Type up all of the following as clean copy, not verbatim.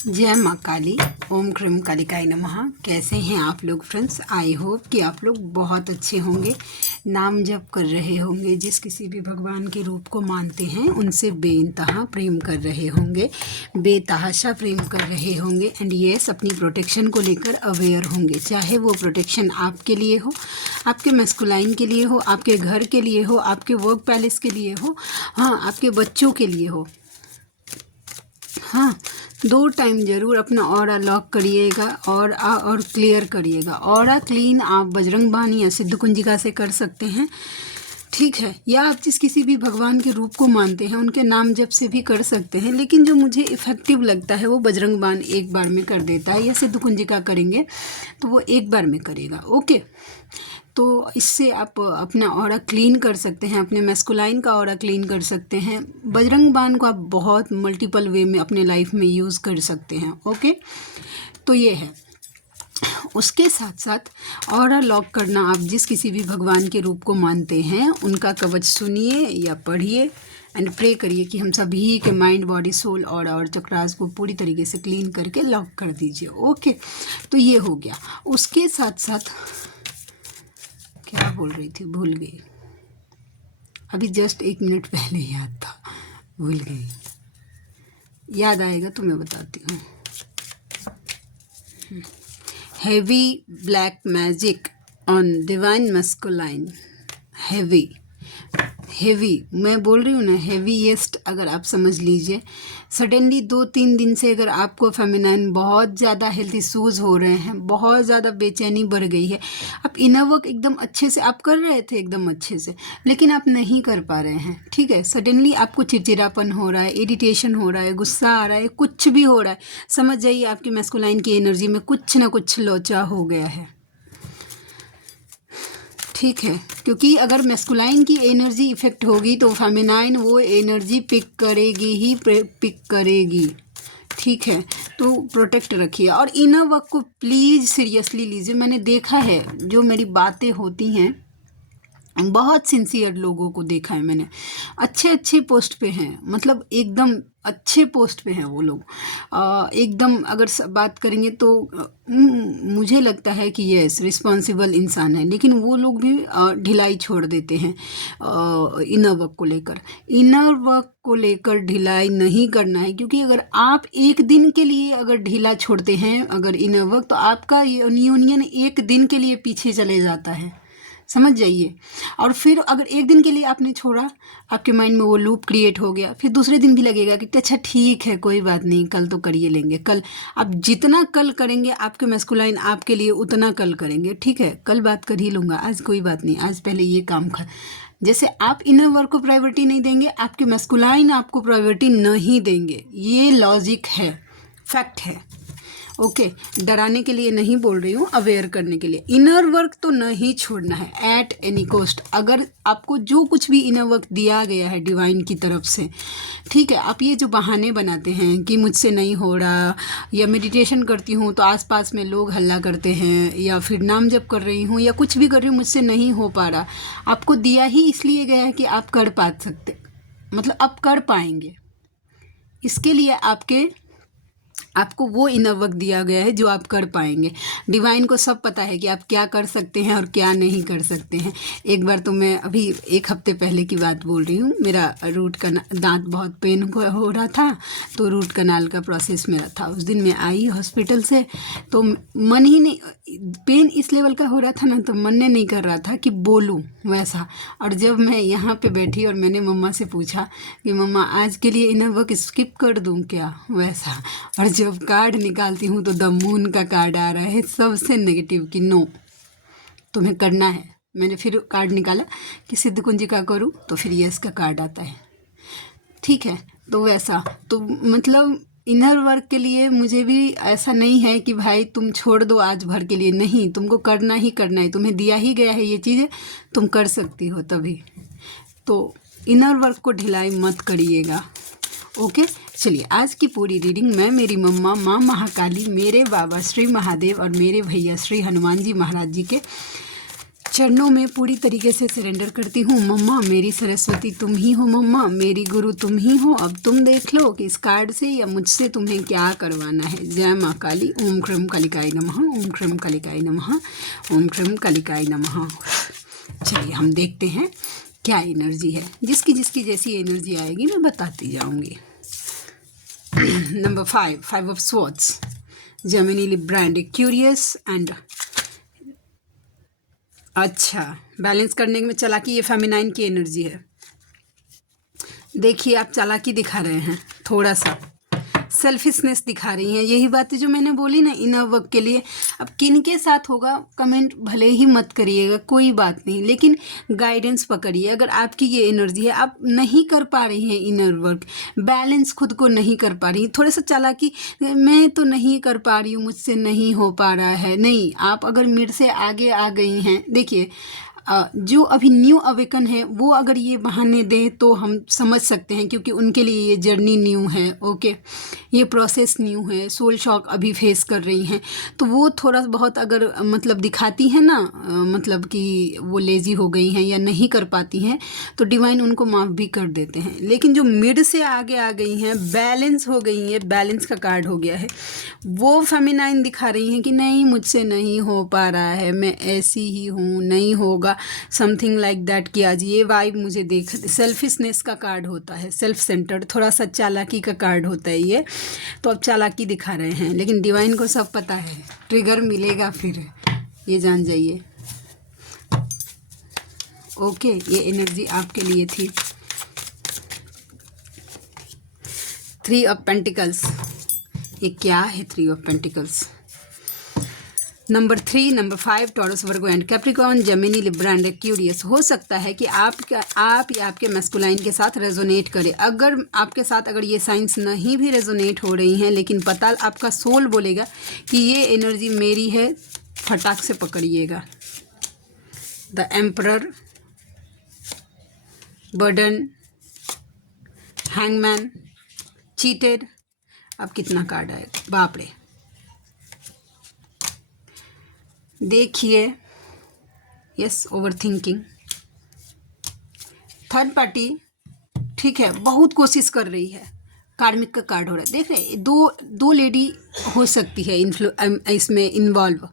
जय माँ काली। ओम क्रम कालिकाय नमः। कैसे हैं आप लोग फ्रेंड्स? आई होप कि आप लोग बहुत अच्छे होंगे, नाम जप कर रहे होंगे, जिस किसी भी भगवान के रूप को मानते हैं उनसे बेइंतहा प्रेम कर रहे होंगे, बेतहाशा प्रेम कर रहे होंगे एंड यस अपनी प्रोटेक्शन को लेकर अवेयर होंगे। चाहे वो प्रोटेक्शन आपके लिए हो, आपके मैस्कुलाइन के लिए हो, आपके घर के लिए हो, आपके वर्क पैलेस के लिए हो, हाँ आपके बच्चों के लिए हो। हाँ 2 टाइम ज़रूर अपना ऑरा लॉक करिएगा और क्लियर करिएगा। ऑरा क्लीन आप बजरंग बानी या सिद्ध कुंजिका से कर सकते हैं, ठीक है, या आप जिस किसी भी भगवान के रूप को मानते हैं उनके नाम जप से भी कर सकते हैं। लेकिन जो मुझे इफ़ेक्टिव लगता है वो बजरंग बाण एक बार में कर देता है, या सिद्ध कुंजिका करेंगे तो वो एक बार में करेगा। ओके, तो इससे आप अपना ऑरा क्लीन कर सकते हैं, अपने मैस्कुलाइन का ऑरा क्लीन कर सकते हैं। बजरंग बाण को आप बहुत मल्टीपल वे में अपने लाइफ में यूज़ कर सकते हैं। ओके, तो ये है। उसके साथ साथ ऑरा लॉक करना, आप जिस किसी भी भगवान के रूप को मानते हैं उनका कवच सुनिए या पढ़िए एंड प्रे करिए कि हम सभी के माइंड बॉडी सोल ऑरा और चक्रास को पूरी तरीके से क्लीन करके लॉक कर दीजिए। ओके, तो ये हो गया। उसके साथ साथ क्या बोल रही थी, भूल गई, अभी जस्ट 1 मिनट पहले याद था, भूल गई। याद आएगा तो मैं बताती हूँ। Heavy black magic on divine masculine. Heavy मैं बोल रही हूँ ना, हेवीएस्ट अगर आप समझ लीजिए। सडनली 2-3 दिन से अगर आपको फेमिनाइन बहुत ज़्यादा हेल्थ इश्यूज़ हो रहे हैं, बहुत ज़्यादा बेचैनी बढ़ गई है, आप इनर वर्क एकदम अच्छे से आप कर रहे थे, एकदम अच्छे से, लेकिन आप नहीं कर पा रहे हैं, ठीक है, सडनली आपको चिड़चिड़ापन हो रहा है, इरिटेशन हो रहा है, गुस्सा आ रहा है, कुछ भी हो रहा है, समझ जाइए आपकी मैस्कुलाइन की एनर्जी में कुछ ना कुछ लोचा हो गया है, ठीक है। क्योंकि अगर मैस्कुलाइन की एनर्जी इफेक्ट होगी तो फेमिनाइन वो एनर्जी पिक करेगी ही पिक करेगी, ठीक है। तो प्रोटेक्ट रखिए और इनर वर्क को प्लीज़ सीरियसली लीजिए। मैंने देखा है जो मेरी बातें होती हैं, बहुत सिंसियर लोगों को देखा है मैंने, अच्छे पोस्ट पे हैं, मतलब एकदम अच्छे पोस्ट पे हैं वो लोग, एकदम अगर बात करेंगे तो मुझे लगता है कि यस रिस्पॉन्सिबल इंसान है, लेकिन वो लोग भी ढिलाई छोड़ देते हैं इनर वर्क को लेकर। इनर वर्क को लेकर ढिलाई नहीं करना है, क्योंकि अगर आप एक दिन के लिए अगर ढीला छोड़ते हैं अगर इनर वर्क, तो आपका यूनियन एक दिन के लिए पीछे चले जाता है, समझ जाइए। और फिर अगर एक दिन के लिए आपने छोड़ा, आपके माइंड में वो लूप क्रिएट हो गया, फिर दूसरे दिन भी लगेगा कि अच्छा ठीक है कोई बात नहीं, कल तो करिए लेंगे। कल आप जितना कल करेंगे आपके मैस्कुलाइन आपके लिए उतना कल करेंगे, ठीक है, कल बात कर ही लूँगा, आज कोई बात नहीं, आज पहले ये काम कर। जैसे आप इनर वर्क को प्रायोरिटी नहीं देंगे, आपके मैस्कुलाइन आपको प्रायोरिटी नहीं देंगे, ये लॉजिक है, फैक्ट है। ओके, डराने के लिए नहीं बोल रही हूँ, अवेयर करने के लिए। इनर वर्क तो नहीं छोड़ना है एट एनी कॉस्ट। अगर आपको जो कुछ भी इनर वर्क दिया गया है डिवाइन की तरफ से, ठीक है, आप ये जो बहाने बनाते हैं कि मुझसे नहीं हो रहा, या मेडिटेशन करती हूँ तो आसपास में लोग हल्ला करते हैं, या फिर नाम जप कर रही हूँ या कुछ भी कर रही हूँ मुझसे नहीं हो पा रहा, आपको दिया ही इसलिए गया है कि आप कर पा सकते, मतलब आप कर पाएंगे। इसके लिए आपको वो इनर वर्क दिया गया है जो आप कर पाएंगे। डिवाइन को सब पता है कि आप क्या कर सकते हैं और क्या नहीं कर सकते हैं। एक बार तो मैं अभी 1 हफ्ते पहले की बात बोल रही हूँ, मेरा दांत बहुत पेन हो रहा था, तो रूट कनाल का प्रोसेस मेरा था। उस दिन मैं आई हॉस्पिटल से, तो मन ही नहीं, पेन इस लेवल का हो रहा था ना, तो मन ने नहीं कर रहा था कि बोलूँ वैसा। और जब मैं यहाँ पे बैठी और मैंने मम्मा से पूछा कि मम्मा आज के लिए इनर वर्क स्किप कर दूँ क्या, वैसा, और जब कार्ड निकालती हूँ तो द मून का कार्ड आ रहा है सबसे नेगेटिव कि नो तुम्हें करना है। मैंने फिर कार्ड निकाला कि सिद्ध कुंजिका करूँ, तो फिर यस का कार्ड आता है, ठीक है। तो वैसा, तो मतलब इनर वर्क के लिए मुझे भी ऐसा नहीं है कि भाई तुम छोड़ दो आज भर के लिए, नहीं, तुमको करना ही करना है, तुम्हें दिया ही गया है ये चीज़ें, तुम कर सकती हो तभी। तो इनर वर्क को ढिलाई मत करिएगा। ओके, चलिए आज की पूरी रीडिंग मैं, मेरी मम्मा माँ महाकाली, मेरे बाबा श्री महादेव और मेरे भैया श्री हनुमान जी महाराज जी के चरणों में पूरी तरीके से सरेंडर करती हूँ। मम्मा मेरी सरस्वती तुम ही हो, मम्मा मेरी गुरु तुम ही हो। अब तुम देख लो कि इस कार्ड से या मुझसे तुम्हें क्या करवाना है। जय माँ काली। ओम क्रम कालिकाय नमः, ओम क्रम कालिकाय नमः, ओम क्रम कालिकाय नमः। चलिए हम देखते हैं क्या एनर्जी है। जिसकी जिसकी जैसी एनर्जी आएगी मैं बताती जाऊंगी। Number 5, 5 of swords, Gemini, Libra and Aquarius and अच्छा बैलेंस करने में चालाकी, ये फेमिनाइन की एनर्जी है। देखिए आप चालाकी दिखा रहे हैं, थोड़ा सा सेल्फिशनेस दिखा रही हैं। यही बात है जो मैंने बोली ना इनर वर्क के लिए। अब किन के साथ होगा कमेंट भले ही मत करिएगा, कोई बात नहीं, लेकिन गाइडेंस पकड़िए। अगर आपकी ये एनर्जी है, आप नहीं कर पा रही हैं इनर वर्क, बैलेंस खुद को नहीं कर पा रही, थोड़ा सा चालाकी, मैं तो नहीं कर पा रही हूँ, मुझसे नहीं हो पा रहा है, नहीं, आप अगर मेरे से आगे आ गई हैं। देखिए जो अभी न्यू अवेकन है वो अगर ये बहाने दें तो हम समझ सकते हैं, क्योंकि उनके लिए ये जर्नी न्यू है। ओके, ये प्रोसेस न्यू है, सोल शॉक अभी फेस कर रही हैं, तो वो थोड़ा बहुत अगर मतलब दिखाती हैं ना, मतलब कि वो लेज़ी हो गई हैं या नहीं कर पाती हैं, तो डिवाइन उनको माफ़ भी कर देते हैं। लेकिन जो मिड से आगे आ गई हैं, बैलेंस हो गई हैं, बैलेंस का कार्ड हो गया है, वो फेमिनाइन दिखा रही हैं कि नहीं मुझसे नहीं हो पा रहा है, मैं ऐसी ही हूँ, नहीं होगा, समथिंग लाइक दैट। कि आज ये वाइब मुझे देख, सेल्फिशनेस का कार्ड होता है, सेल्फ सेंटर्ड, थोड़ा सा चालाकी का कार्ड होता है ये। तो अब चालाकी दिखा रहे हैं, लेकिन डिवाइन को सब पता है, ट्रिगर मिलेगा फिर, ये जान जाइए। ओके, ये एनर्जी आपके लिए थी। 3 ऑफ पेंटिकल्स, ये क्या है 3 of pentacles? Number 3, number 5, taurus, Virgo and Capricorn, Gemini, Libra and Aquarius. हो सकता है कि आप या आपके मैस्कुलाइन के साथ रेजोनेट करे। अगर आपके साथ अगर ये साइंस नहीं भी रेजोनेट हो रही हैं, लेकिन पता आपका सोल बोलेगा कि ये एनर्जी मेरी है, फटाक से पकड़िएगा। The emperor, burden, hangman, cheated. अब कितना कार्ड आएगा, बाप रे। देखिए, yes, overthinking, third party, ठीक है, बहुत कोशिश कर रही है, कार्मिक का कार्ड हो रहा है। देख रहे हैं, दो लेडी हो सकती है इसमें इन्वॉल्व,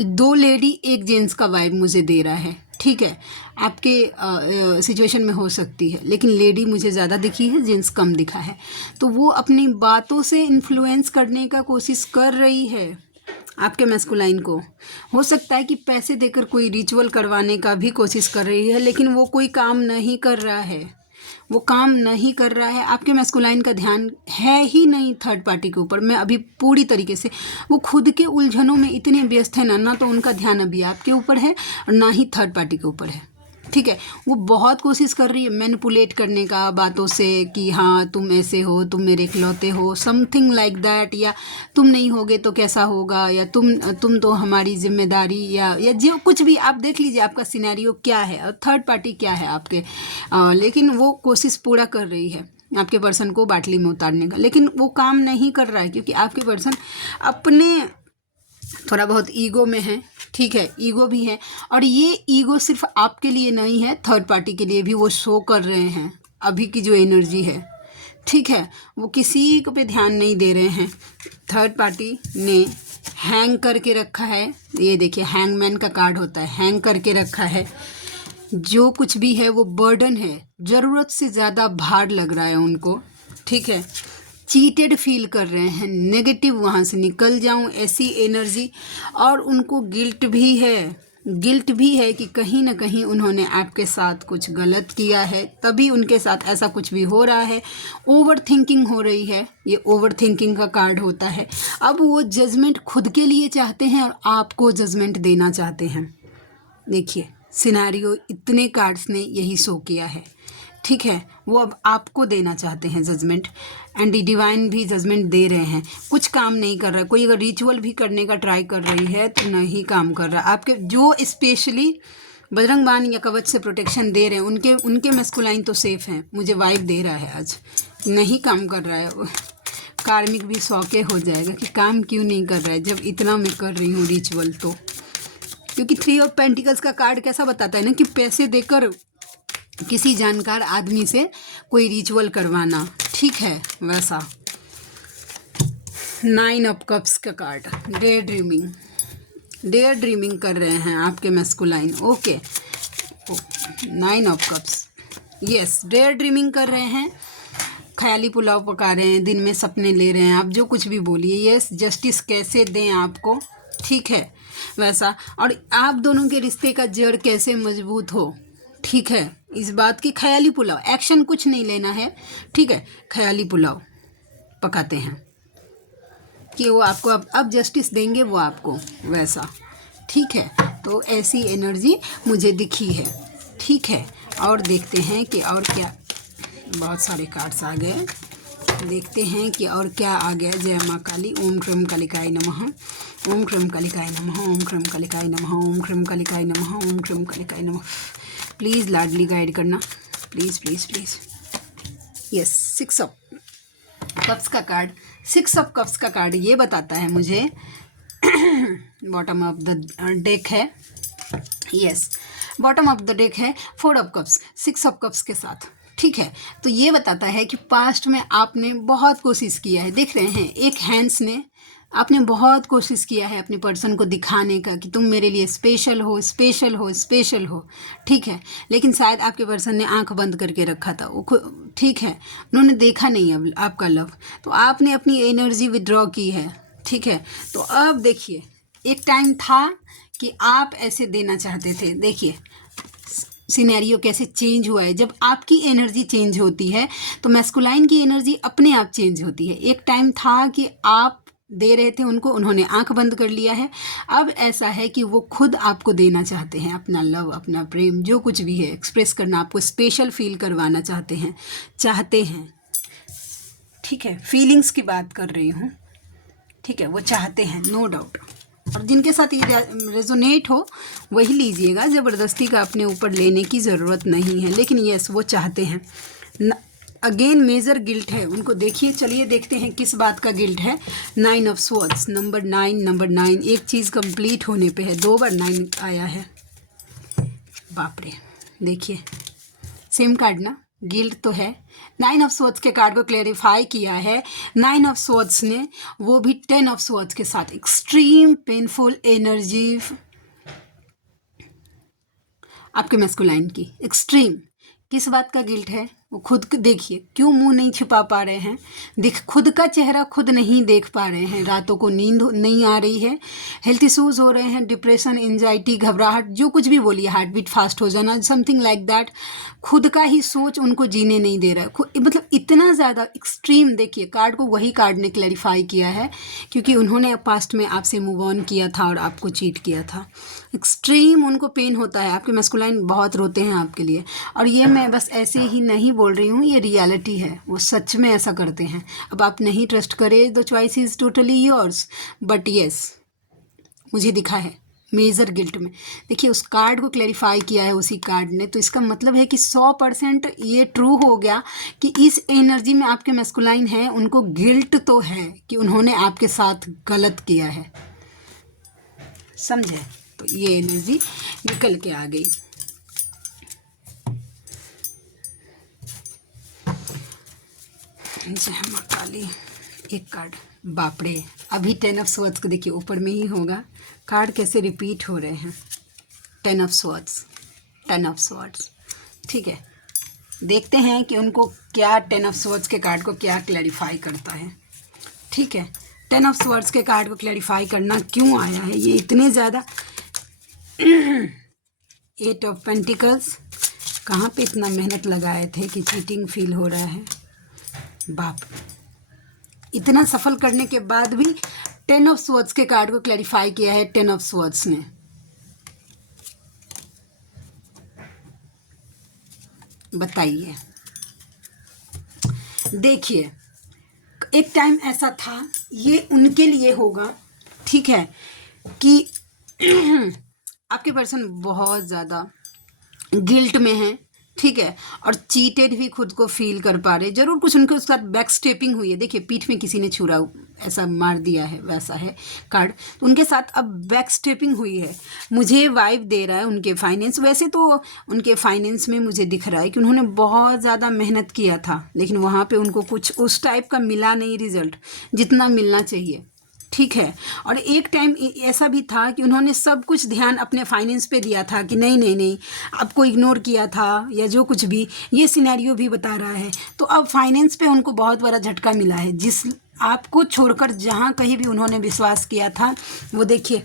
2 लेडी 1 जेंट्स का वाइब मुझे दे रहा है, ठीक है। आपके सिचुएशन में हो सकती है, लेकिन लेडी मुझे ज़्यादा दिखी है, जेंट्स कम दिखा है। तो वो अपनी बातों से इन्फ्लुएंस करने का कोशिश कर रही है आपके मैस्कुलाइन को। हो सकता है कि पैसे देकर कोई रिचुअल करवाने का भी कोशिश कर रही है, लेकिन वो कोई काम नहीं कर रहा है, वो काम नहीं कर रहा है। आपके मैस्कुलाइन का ध्यान है ही नहीं थर्ड पार्टी के ऊपर। मैं अभी पूरी तरीके से, वो खुद के उलझनों में इतने व्यस्त है ना तो उनका ध्यान अभी आपके ऊपर है और ना ही थर्ड पार्टी के ऊपर है, ठीक है। वो बहुत कोशिश कर रही है मैनिपुलेट करने का बातों से, कि हाँ तुम ऐसे हो, तुम मेरे इकलौते हो, समथिंग लाइक दैट, या तुम नहीं होगे तो कैसा होगा, या तुम तो हमारी जिम्मेदारी, या जो कुछ भी आप देख लीजिए आपका सिनेरियो क्या है और थर्ड पार्टी क्या है आपके। लेकिन वो कोशिश पूरा कर रही है आपके पर्सन को बाटली में उतारने का, लेकिन वो काम नहीं कर रहा है, क्योंकि आपके पर्सन अपने थोड़ा बहुत ईगो में है, ठीक है, ईगो भी है। और ये ईगो सिर्फ आपके लिए नहीं है, थर्ड पार्टी के लिए भी वो शो कर रहे हैं। अभी की जो एनर्जी है, ठीक है, वो किसी को पे ध्यान नहीं दे रहे हैं। थर्ड पार्टी ने हैंग करके रखा है, ये देखिए हैंगमैन का कार्ड होता है, हैंग करके रखा है। जो कुछ भी है वो बर्डन है, ज़रूरत से ज़्यादा भार लग रहा है उनको, ठीक है। चीटेड फील कर रहे हैं, नेगेटिव, वहाँ से निकल जाऊं ऐसी एनर्जी। और उनको गिल्ट भी है कि कहीं ना कहीं उन्होंने आपके साथ कुछ गलत किया है, तभी उनके साथ ऐसा कुछ भी हो रहा है। ओवर थिंकिंग हो रही है, ये ओवर थिंकिंग का कार्ड होता है। अब वो जजमेंट खुद के लिए चाहते हैं और आपको जजमेंट देना चाहते हैं। देखिए सिनेरियो, इतने कार्ड्स ने यही शो किया है, ठीक है। वो अब आपको देना चाहते हैं जजमेंट, एंड डिवाइन भी जजमेंट दे रहे हैं। कुछ काम नहीं कर रहा, कोई अगर रिचुअल भी करने का ट्राई कर रही है तो नहीं काम कर रहा। आपके जो स्पेशली बजरंग बाण या कवच से प्रोटेक्शन दे रहे हैं, उनके मैस्कुलाइन तो सेफ हैं, मुझे वाइब दे रहा है आज, नहीं काम कर रहा है। कार्मिक भी शौके हो जाएगा कि काम क्यों नहीं कर रहा है, जब इतना मैं कर रही हूँ रिचुअल। तो क्योंकि 3 ऑफ पेंटिकल्स का कार्ड कैसा बताता है ना कि पैसे देकर किसी जानकार आदमी से कोई रिचुअल करवाना, ठीक है, वैसा। 9 ऑफ कप्स का कार्ड, डेयर ड्रीमिंग कर रहे हैं आपके masculine. Okay, 9 of cups, yes, daydreaming कर रहे हैं, ख्याली पुलाव पका रहे हैं, दिन में सपने ले रहे हैं, आप जो कुछ भी बोलिए। यस, जस्टिस कैसे दें आपको, ठीक है, वैसा। और आप दोनों के रिश्ते का जड़ कैसे मजबूत हो, ठीक है, इस बात की। ख्याली पुलाव, एक्शन कुछ नहीं लेना है, ठीक है, ख्याली पुलाव पकाते हैं कि वो आपको अब जस्टिस देंगे वो आपको, वैसा, ठीक है। तो ऐसी एनर्जी मुझे दिखी है, ठीक है। और देखते हैं कि और क्या, बहुत सारे कार्ड्स आ गए, देखते हैं कि और क्या आ गया। जय माँ काली, ओम क्रम कालिकाय नमः, ओम क्रम कालिकाय नमः, ओम क्रम कालिकाय नमः, ओम क्रम कालिकाय नमः, ओम क्रम कालिकाय नमः। प्लीज़ लाडली गाइड करना, please please please. Yes, 6 of cups का कार्ड, 6 ऑफ कप्स का कार्ड ये बताता है मुझे, बॉटम ऑफ द डेक है, yes, bottom of the deck है 4 ऑफ कप्स, 6 ऑफ कप्स के साथ, ठीक है। तो ये बताता है कि पास्ट में आपने बहुत कोशिश किया है, देख रहे हैं एक हैंड्स ने, आपने बहुत कोशिश किया है अपने पर्सन को दिखाने का कि तुम मेरे लिए स्पेशल हो, स्पेशल हो, स्पेशल हो, ठीक है। लेकिन शायद आपके पर्सन ने आंख बंद करके रखा था, वो ठीक है, उन्होंने देखा नहीं अब आपका लव, तो आपने अपनी एनर्जी विड्रॉ की है, ठीक है। तो अब देखिए, एक टाइम था कि आप ऐसे देना चाहते थे, देखिए सिनेरियो कैसे चेंज हुआ है। जब आपकी एनर्जी चेंज होती है तो मैस्कुलाइन की एनर्जी अपने आप चेंज होती है। एक टाइम था कि आप दे रहे थे उनको, उन्होंने आंख बंद कर लिया है। अब ऐसा है कि वो खुद आपको देना चाहते हैं, अपना लव, अपना प्रेम, जो कुछ भी है एक्सप्रेस करना, आपको स्पेशल फील करवाना चाहते हैं, ठीक है। फीलिंग्स की बात कर रही हूँ, ठीक है, वो चाहते हैं, नो डाउट। और जिनके साथ ये रेजोनेट हो वही लीजिएगा, ज़बरदस्ती का अपने ऊपर लेने की ज़रूरत नहीं है। लेकिन यस, वो चाहते हैं। अगेन मेजर गिल्ट है उनको, देखिए, चलिए देखते हैं किस बात का गिल्ट है। 9 ऑफ स्वॉर्ड्स, नंबर 9, एक चीज़ कंप्लीट होने पे है, 2 बार 9 आया है, बाप रे। देखिए सेम कार्ड ना, गिल्ट तो है। 9 ऑफ स्वॉर्ड्स के कार्ड को क्लेरिफाई किया है 9 ऑफ स्वॉर्ड्स ने, वो भी 10 ऑफ स्वॉर्ड्स के साथ। एक्सट्रीम पेनफुल एनर्जी आपके मैस्कुलाइन की, एक्सट्रीम। किस बात का गिल्ट है, वो खुद देखिए, क्यों मुंह नहीं छिपा पा रहे हैं, खुद का चेहरा खुद नहीं देख पा रहे हैं, रातों को नींद नहीं आ रही है, हेल्थ इश्यूज हो रहे हैं, डिप्रेशन, एंजाइटी, घबराहट, जो कुछ भी बोलिए, हार्ट बीट फास्ट हो जाना, समथिंग लाइक दैट। खुद का ही सोच उनको जीने नहीं दे रहा है, मतलब इतना ज़्यादा एक्सट्रीम। देखिए कार्ड को वही कार्ड ने क्लैरिफाई किया है, क्योंकि उन्होंने पास्ट में आपसे मूव ऑन किया था और आपको चीट किया था। एक्सट्रीम उनको पेन होता है, आपके मैस्कुलाइन बहुत रोते हैं आपके लिए। और ये मैं बस ऐसे ही नहीं बोल रही हूँ, ये रियलिटी है, वो सच में ऐसा करते हैं। अब आप नहीं ट्रस्ट करें, the choice is totally yours, but yes, मुझे दिखा है मेजर गिल्ट में। देखिए उस कार्ड को क्लैरिफाई किया है उसी कार्ड ने, तो इसका मतलब है कि 100% ये ट्रू हो गया कि इस एनर्जी में आपके मैस्कुलाइन है, उनको गिल्ट तो है कि उन्होंने आपके साथ गलत किया है, समझे। तो ये एनर्जी निकल के आ गई। जय माँ काली, एक कार्ड, बाप रे। अभी 10 ऑफ स्वॉर्ड्स को देखिए, ऊपर में ही होगा, कार्ड कैसे रिपीट हो रहे हैं। 10 ऑफ स्वॉर्ड्स, 10 ऑफ स्वॉर्ड्स, ठीक है। देखते हैं कि उनको क्या 10 ऑफ स्वॉर्ड्स के कार्ड को क्या क्लैरिफाई करता है, ठीक है। 10 ऑफ स्वॉर्ड्स के कार्ड को क्लैरिफाई करना क्यों आया है ये इतने ज़्यादा। 8 ऑफ पेंटिकल्स, कहाँ पे इतना मेहनत लगाए थे कि चीटिंग फील हो रहा है, बाप। इतना सफल करने के बाद भी 10 ऑफ स्वॉर्ड्स के कार्ड को क्लैरिफाई किया है 10 ऑफ स्वॉर्ड्स ने। बताइए, देखिए एक टाइम ऐसा था, ये उनके लिए होगा, ठीक है, कि आपके पर्सन बहुत ज़्यादा गिल्ट में है, ठीक है, और चीटेड भी खुद को फील कर पा रहे, जरूर कुछ उनके साथ बैक स्टेपिंग हुई है। देखिए पीठ में किसी ने छुरा ऐसा मार दिया है, वैसा है कार्ड, तो उनके साथ अब बैक स्टेपिंग हुई है। मुझे वाइब दे रहा है उनके फाइनेंस, वैसे तो उनके फाइनेंस में मुझे दिख रहा है कि उन्होंने बहुत ज़्यादा मेहनत किया था, लेकिन वहाँ पे उनको कुछ उस टाइप का मिला नहीं रिजल्ट जितना मिलना चाहिए। ठीक है, और एक टाइम ऐसा भी था कि उन्होंने सब कुछ ध्यान अपने फाइनेंस पे दिया था कि नहीं नहीं नहीं, आपको इग्नोर किया था या जो कुछ भी, ये सिनेरियो भी बता रहा है। तो अब फाइनेंस पे उनको बहुत बड़ा झटका मिला है, जिस आपको छोड़कर जहाँ कहीं भी उन्होंने विश्वास किया था, वो देखिए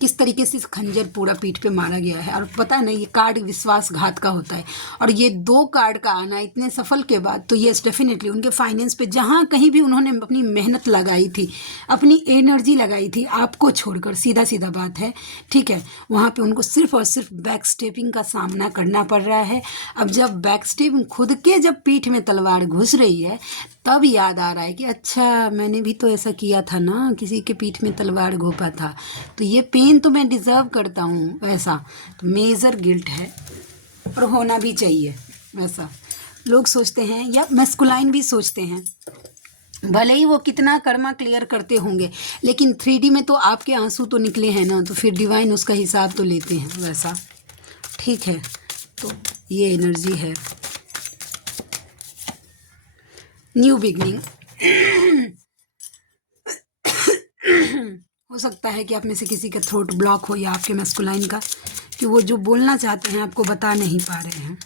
किस तरीके से इस खंजर पूरा पीठ पे मारा गया है। और पता है ना, ये कार्ड विश्वासघात का होता है, और ये 2 कार्ड का आना इतने सफल के बाद, तो ये डेफिनेटली उनके फाइनेंस पे जहाँ कहीं भी उन्होंने अपनी मेहनत लगाई थी, अपनी एनर्जी लगाई थी, आपको छोड़कर, सीधा सीधा बात है, ठीक है, वहाँ पे उनको सिर्फ और सिर्फ बैक स्टेपिंग का सामना करना पड़ रहा है। अब जब बैक स्टेपिंग खुद के जब पीठ में तलवार घुस रही है, तब याद आ रहा है कि अच्छा मैंने भी तो ऐसा किया था ना, किसी के पीठ में तलवार घोंपा था, तो ये पेन तो मैं डिज़र्व करता हूँ। वैसा तो मेजर गिल्ट है, और होना भी चाहिए, वैसा लोग सोचते हैं, या मैस्कुलाइन भी सोचते हैं। भले ही वो कितना कर्मा क्लियर करते होंगे, लेकिन 3D में तो आपके आंसू तो निकले हैं ना, तो फिर डिवाइन उसका हिसाब तो लेते हैं, वैसा ठीक है। तो ये एनर्जी है न्यू बिगनिंग। हो सकता है कि आप में से किसी का थ्रोट ब्लॉक हो, या आपके मैस्कुलाइन का, कि वो जो बोलना चाहते हैं आपको बता नहीं पा रहे हैं।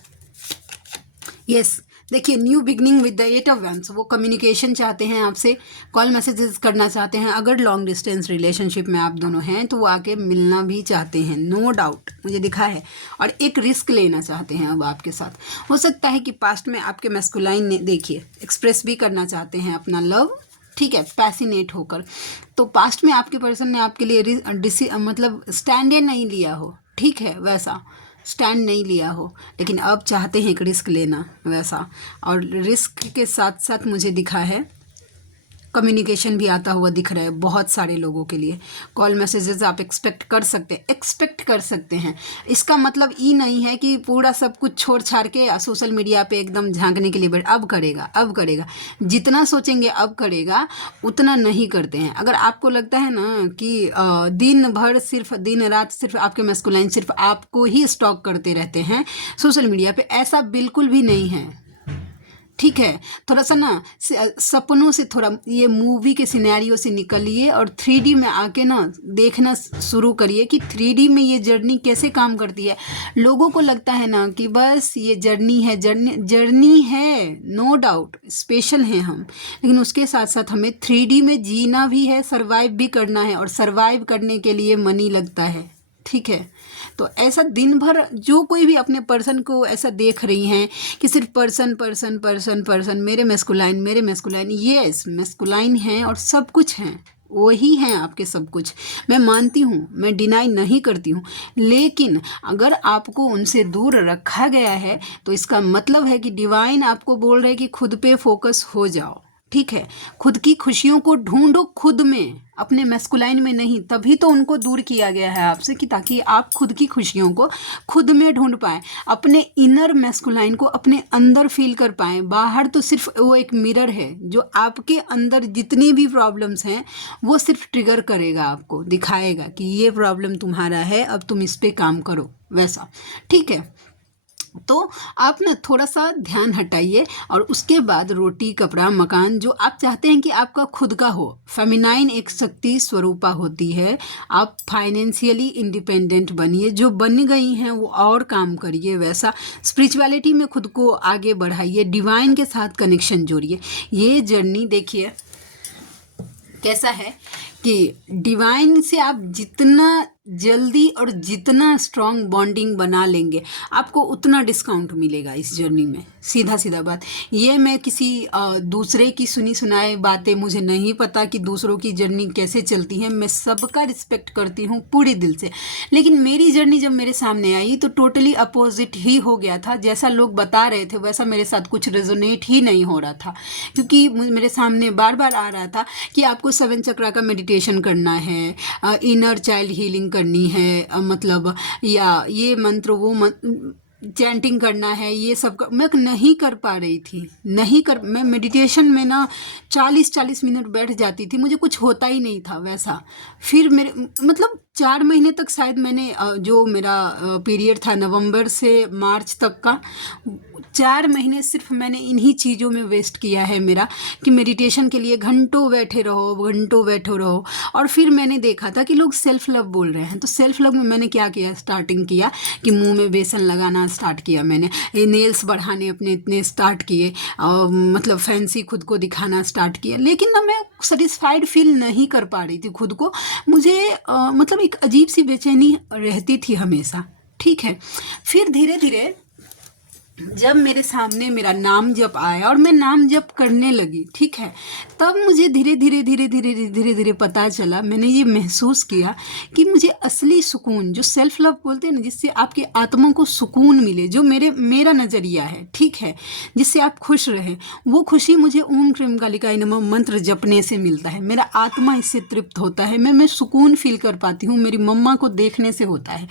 यस, देखिए new beginning with the 8 of wands, वो कम्युनिकेशन चाहते हैं आपसे, कॉल मैसेजेस करना चाहते हैं। अगर लॉन्ग डिस्टेंस रिलेशनशिप में आप दोनों हैं तो वो आके मिलना भी चाहते हैं, नो डाउट, मुझे दिखा है, और एक रिस्क लेना चाहते हैं अब आपके साथ। हो सकता है कि पास्ट में आपके मैस्कुलाइन ने, देखिए, एक्सप्रेस भी करना चाहते हैं अपना लव, ठीक है, पैसिनेट होकर। तो पास्ट में आपके पर्सन ने आपके लिए मतलब स्टैंड नहीं लिया हो, ठीक है, वैसा स्टैंड नहीं लिया हो, लेकिन अब चाहते हैं एक रिस्क लेना, वैसा। और रिस्क के साथ साथ मुझे दिखा है कम्युनिकेशन भी आता हुआ दिख रहा है बहुत सारे लोगों के लिए। कॉल मैसेजेस आप एक्सपेक्ट कर सकते हैं। इसका मतलब ये नहीं है कि पूरा सब कुछ छोड़ छाड़ के सोशल मीडिया पे एकदम झांकने के लिए बैठ, अब करेगा, जितना सोचेंगे अब करेगा, उतना नहीं करते हैं। अगर आपको लगता है ना कि दिन भर सिर्फ दिन रात सिर्फ आपके मैस्कुलाइन सिर्फ आपको ही स्टॉक करते रहते हैं सोशल मीडिया पे, ऐसा बिल्कुल भी नहीं है, ठीक है। थोड़ा सा ना सपनों से, थोड़ा ये मूवी के सिनेरियो से निकलिए और 3D में आके ना देखना शुरू करिए कि 3D में ये जर्नी कैसे काम करती है। लोगों को लगता है ना कि बस ये जर्नी है, नो डाउट स्पेशल हैं हम, लेकिन उसके साथ साथ हमें 3D में जीना भी है, सर्वाइव भी करना है, और सर्वाइव करने के लिए मनी लगता है, ठीक है। तो ऐसा दिन भर जो कोई भी अपने पर्सन को ऐसा देख रही हैं कि सिर्फ पर्सन, मेरे मैस्कुलाइन, यस मैस्कुलाइन हैं और सब कुछ हैं, वही हैं आपके सब कुछ, मैं मानती हूँ, मैं डिनाई नहीं करती हूँ। लेकिन अगर आपको उनसे दूर रखा गया है तो इसका मतलब है कि डिवाइन आपको बोल रहे हैं कि खुद पे फोकस हो जाओ, ठीक है। खुद की खुशियों को ढूंढो खुद में, अपने मैस्कुलाइन में नहीं। तभी तो उनको दूर किया गया है आपसे, कि ताकि आप खुद की खुशियों को खुद में ढूंढ पाएं, अपने इनर मैस्कुलाइन को अपने अंदर फील कर पाएं। बाहर तो सिर्फ वो एक मिरर है जो आपके अंदर जितनी भी प्रॉब्लम्स हैं वो सिर्फ ट्रिगर करेगा, आपको दिखाएगा कि ये प्रॉब्लम तुम्हारा है, अब तुम इस पर काम करो, वैसा, ठीक है। तो आप ना थोड़ा सा ध्यान हटाइए, और उसके बाद रोटी कपड़ा मकान जो आप चाहते हैं कि आपका खुद का हो। फेमिनाइन एक शक्ति स्वरूपा होती है, आप फाइनेंशियली इंडिपेंडेंट बनिए, जो बन गई हैं वो और काम करिए, वैसा स्पिरिचुअलिटी में खुद को आगे बढ़ाइए, डिवाइन के साथ कनेक्शन जोड़िए। ये जर्नी देखिए कैसा है कि डिवाइन से आप जितना जल्दी और जितना स्ट्रॉन्ग बॉन्डिंग बना लेंगे, आपको उतना डिस्काउंट मिलेगा इस जर्नी में, सीधा सीधा बात। ये मैं किसी दूसरे की सुनी सुनाए बातें, मुझे नहीं पता कि दूसरों की जर्नी कैसे चलती है, मैं सबका रिस्पेक्ट करती हूँ पूरे दिल से, लेकिन मेरी जर्नी जब मेरे सामने आई तो टोटली अपोजिट ही हो गया था। जैसा लोग बता रहे थे वैसा मेरे साथ कुछ रेजोनेट ही नहीं हो रहा था, क्योंकि मेरे सामने बार बार आ रहा था कि आपको 7 चक्रा का मेडिटेशन करना है, इनर चाइल्ड हीलिंग करनी है, मतलब या ये मंत्र वो चैंटिंग करना है, ये सब मैं नहीं कर पा रही थी। मैं मेडिटेशन में ना 40-40 मिनट बैठ जाती थी, मुझे कुछ होता ही नहीं था वैसा। फिर मेरे मतलब 4 महीने तक शायद मैंने जो मेरा पीरियड था नवंबर से मार्च तक का, 4 महीने सिर्फ मैंने इन्हीं चीज़ों में वेस्ट किया है मेरा, कि मेडिटेशन के लिए घंटों बैठे रहो। और फिर मैंने देखा था कि लोग सेल्फ लव बोल रहे हैं, तो सेल्फ लव में मैंने क्या किया, स्टार्टिंग किया कि मुंह में बेसन लगाना स्टार्ट किया मैंने, नेल्स बढ़ाने अपने इतने स्टार्ट किए, मतलब फैंसी खुद को दिखाना स्टार्ट किया। लेकिन ना मैं सेटिस्फाइड फील नहीं कर पा रही थी खुद को, मुझे मतलब एक अजीब सी बेचैनी रहती थी हमेशा। ठीक है, फिर धीरे धीरे जब मेरे सामने मेरा नाम जप आया और मैं नाम जप करने लगी, ठीक है, तब मुझे धीरे धीरे पता चला, मैंने ये महसूस किया कि मुझे असली सुकून, जो सेल्फ लव बोलते हैं ना, जिससे आपकी आत्मा को सुकून मिले, जो मेरा नज़रिया है, ठीक है, जिससे आप खुश रहें, वो खुशी मुझे ओम क्रीम कालिकाय नमः मंत्र जपने से मिलता है। मेरा आत्मा इससे तृप्त होता है, मैं सुकून फील कर पाती हूँ, मेरी मम्मा को देखने से होता है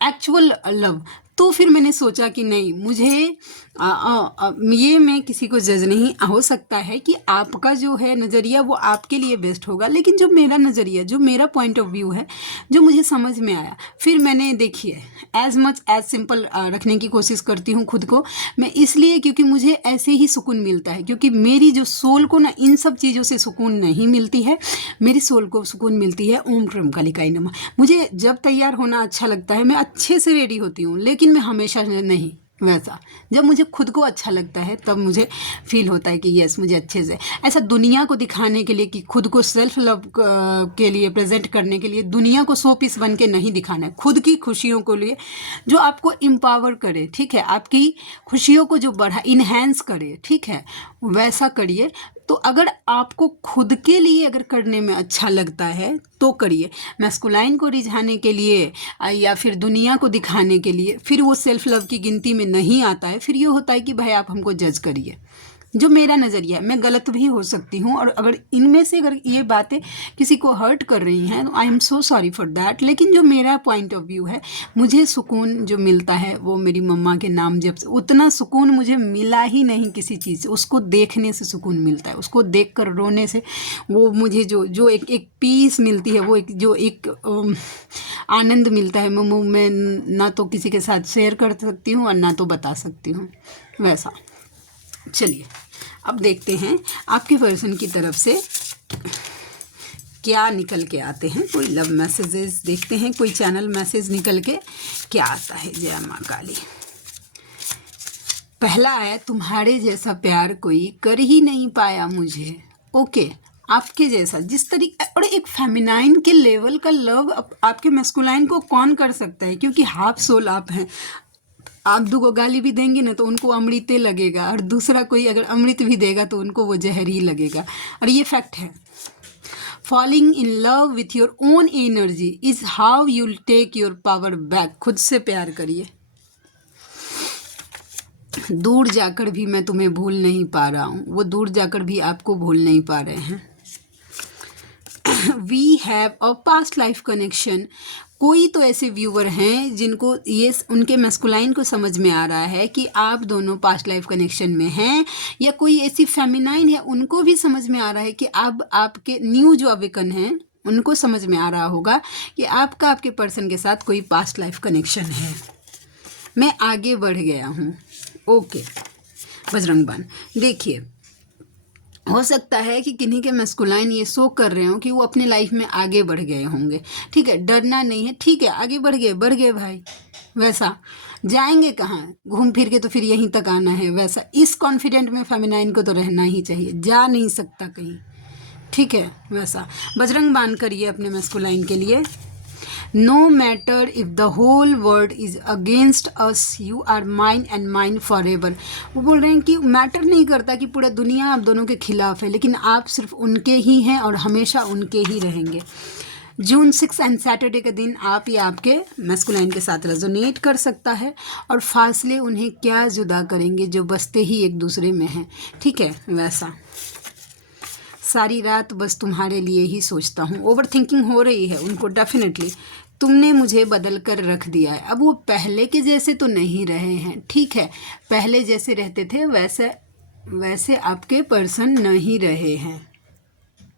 एक्चुअल लव। तो फिर मैंने सोचा कि नहीं, मुझे ये मैं किसी को जज नहीं, हो सकता है कि आपका जो है नज़रिया वो आपके लिए बेस्ट होगा, लेकिन जो मेरा नज़रिया, जो मेरा पॉइंट ऑफ व्यू है, जो मुझे समझ में आया, फिर मैंने देखिए एज मच एज सिंपल रखने की कोशिश करती हूँ खुद को मैं, इसलिए क्योंकि मुझे ऐसे ही सुकून मिलता है, क्योंकि मेरी जो सोल को ना इन सब चीज़ों से सुकून नहीं मिलती है, मेरी सोल को सुकून मिलती है ओम क्रीम कालिकाय नमः। मुझे जब तैयार होना अच्छा लगता है, मैं अच्छे से रेडी होती हूँ, लेकिन मैं हमेशा नहीं वैसा, जब मुझे खुद को अच्छा लगता है तब मुझे फील होता है कि यस मुझे अच्छे से, ऐसा दुनिया को दिखाने के लिए कि खुद को सेल्फ लव के लिए प्रेजेंट करने के लिए दुनिया को 100 पीस बन के नहीं दिखाना है, खुद की खुशियों को लिए जो आपको एम्पावर करे, ठीक है, आपकी खुशियों को जो बढ़ा इन्हेंस करे, ठीक है, वैसा करिए। तो अगर आपको खुद के लिए अगर करने में अच्छा लगता है तो करिए, मैस्कुलाइन को रिझाने के लिए या फिर दुनिया को दिखाने के लिए फिर वो सेल्फ लव की गिनती में नहीं आता है। फिर ये होता है कि भाई आप हमको जज करिए, जो मेरा नज़रिया है, मैं गलत भी हो सकती हूँ, और अगर इनमें से अगर ये बातें किसी को हर्ट कर रही हैं तो I am so sorry for that. लेकिन जो मेरा पॉइंट ऑफ व्यू है, मुझे सुकून जो मिलता है वो मेरी मम्मा के नाम जब से, उतना सुकून मुझे मिला ही नहीं किसी चीज़ से। उसको देखने से सुकून मिलता है, उसको देख कर रोने से वो मुझे जो एक पीस मिलती है, वो एक आनंद मिलता है, मैं ना तो किसी के साथ शेयर कर सकती हूँ और ना तो बता सकती हूँ वैसा। चलिए अब देखते हैं आपके पर्सन की तरफ से क्या निकल के आते हैं। कोई लव मैसेजेस देखते हैं, कोई चैनल मैसेज निकल के क्या आता है। जय माँ काली। पहला है, तुम्हारे जैसा प्यार कोई कर ही नहीं पाया मुझे। ओके, आपके जैसा जिस तरीके, और एक फेमिनाइन के लेवल का लव आपके मैस्कुलाइन को कौन कर सकता है, क्योंकि हाफ सोल आप हैं। आप दो को गाली भी देंगे ना तो उनको अमृते लगेगा, और दूसरा कोई अगर अमृत भी देगा तो उनको वो जहर ही लगेगा, और ये फैक्ट है। Falling in love with your own energy is how you'll take your power back. खुद से प्यार करिए। दूर जाकर भी मैं तुम्हें भूल नहीं पा रहा हूँ, वो दूर जाकर भी आपको भूल नहीं पा रहे हैं। We have a past life connection. कोई तो ऐसे व्यूवर हैं जिनको ये उनके मैस्कुलाइन को समझ में आ रहा है कि आप दोनों पास्ट लाइफ कनेक्शन में हैं, या कोई ऐसी फेमिनाइन है उनको भी समझ में आ रहा है कि अब आपके न्यू जो अवेकन हैं उनको समझ में आ रहा होगा कि आपका आपके पर्सन के साथ कोई पास्ट लाइफ कनेक्शन है। मैं आगे बढ़ गया हूँ। ओके बजरंग बान, देखिए हो सकता है कि किन्हीं के मैस्कुलाइन ये शो कर रहे हो कि वो अपने लाइफ में आगे बढ़ गए होंगे। ठीक है, डरना नहीं है, ठीक है, आगे बढ़ गए भाई। वैसा जाएंगे कहाँ, घूम फिर के तो फिर यहीं तक आना है। वैसा इस कॉन्फिडेंट में फेमिनाइन को तो रहना ही चाहिए, जा नहीं सकता कहीं। ठीक है, वैसा बजरंग बान करिए अपने मैस्कुलाइन के लिए। No matter if the whole world is against us, you are mine and mine forever। वो बोल रहे हैं कि मैटर नहीं करता कि पूरा दुनिया आप दोनों के खिलाफ है, लेकिन आप सिर्फ उनके ही हैं और हमेशा उनके ही रहेंगे। जून 6 एंड सैटरडे के दिन आप या आपके मैस्कुलाइन के साथ रेजोनेट कर सकता है, और फासले उन्हें क्या जुदा करेंगे जो बसते ही एक दूसरे में हैं। ठीक है, वैसा सारी रात बस तुम्हारे लिए ही सोचता हूँ। ओवर थिंकिंग हो रही है उनको डेफिनेटली। तुमने मुझे बदल कर रख दिया है। अब वो पहले के जैसे तो नहीं रहे हैं, ठीक है, पहले जैसे रहते थे वैसे आपके पर्सन नहीं रहे हैं।